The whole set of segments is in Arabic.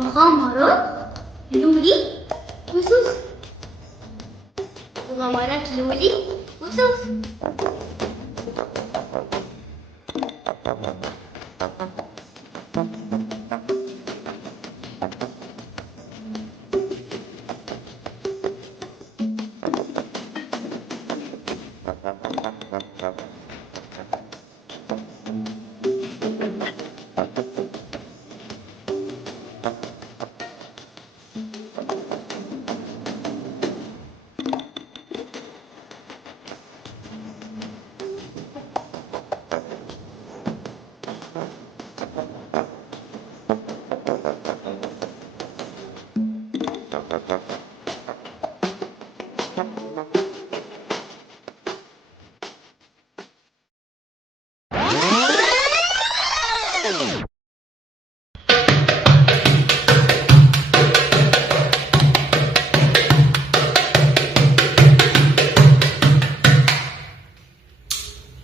مغامرات لولي وسوسو. مغامرات لولي وسوسو.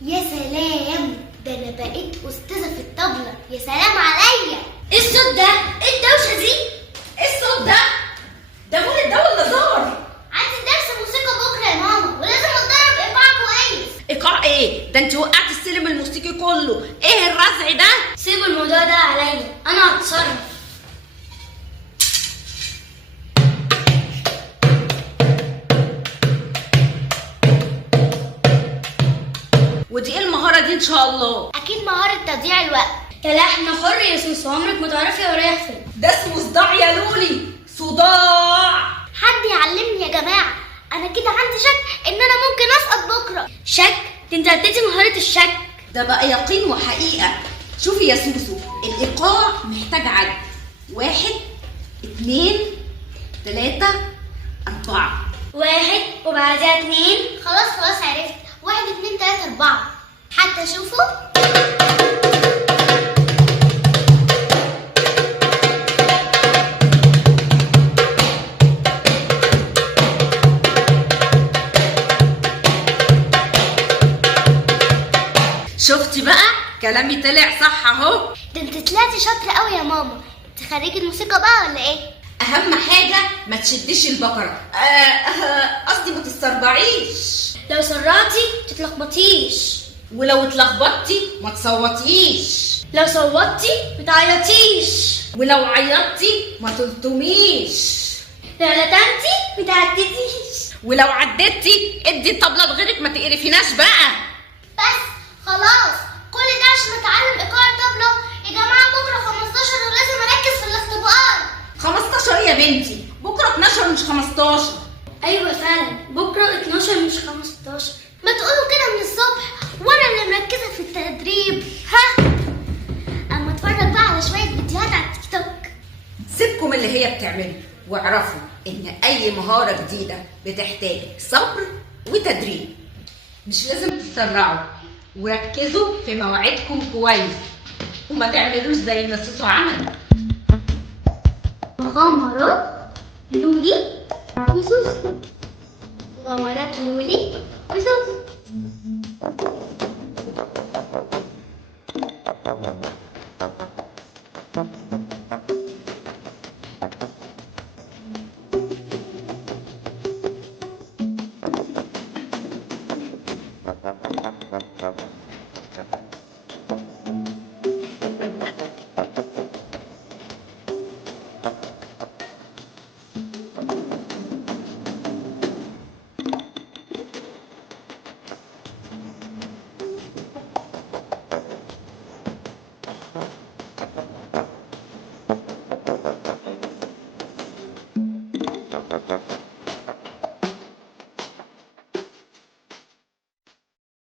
يا سلام، ده انا بقيت استاذه في الطبله. يا سلام عليا. ايه الصوت ده؟ ايه الدوشه دي؟ ايه الصوت ده؟ ده مولد ده ولا زار؟ عندي درس موسيقى بكره يا ماما، ولازم اتدرب ايقاع كويس. ايقاع ايه؟ ده انت وقعت السلم الموسيقي كله. ايه الرزع ده؟ سيبوا الموضوع ده عليا، انا هتصرف. ودي ايه المهاره دي ان شاء الله؟ اكيد مهاره تضييع الوقت. يا لحن حر يا سوسو، عمرك ما تعرفي هو رايح فين. ده اسمه صداع يا لولي، صداع. حد يعلمني يا جماعه، انا كده عندي شك ان انا ممكن اسقط بكره. شك؟ انت هتدي مهاره الشك. ده بقى يقين وحقيقه. شوفي يا سوسو، الايقاع محتاج عد: 1 2 3 4. 1 وبعدها 2. خلاص عرفت. 1 2 3 4. حتى شوفوا. شفتي بقى؟ كلامي طلع صح اهو. ده انت طلعتي شاطره قوي يا ماما. انت خريجه موسيقى بقى ولا ايه؟ اهم حاجه ما تشديش البقره. قصدي ما تستربعيش. لو سرعتي تتلخبطيش، ولو اتلخبطتي ما تصوتيش، لو صوتي متعيطيش، ولو عيطتي ما تلطميش، لو لتمتي متعدتيش، ولو عديتي ادي الطبله لغيرك ما تقرفيناش بقى. بس خلاص، كل ده عشان اتعلم ايقاع الطبله. يا جماعه بكره 15 ولازم اركز في الاختبار. 15 يا بنتي؟ بكره 12 مش 15. ايوه فعلا، بكره 12 مش 15. ما تقولوا كده من الصبح وانا اللي مركزه في التدريب. ها، اما اتفرج بقى على شويه فيديوهات على التيك توك. سيبكم اللي هي بتعمله واعرفوا ان اي مهاره جديده بتحتاج صبر وتدريب. مش لازم تتسرعوا، وركزوا في مواعيدكم كويس، وما تعملوش زي ما سوسو عمل. مغامرات لولي وسوسو. مغامرات لولي وسوسو.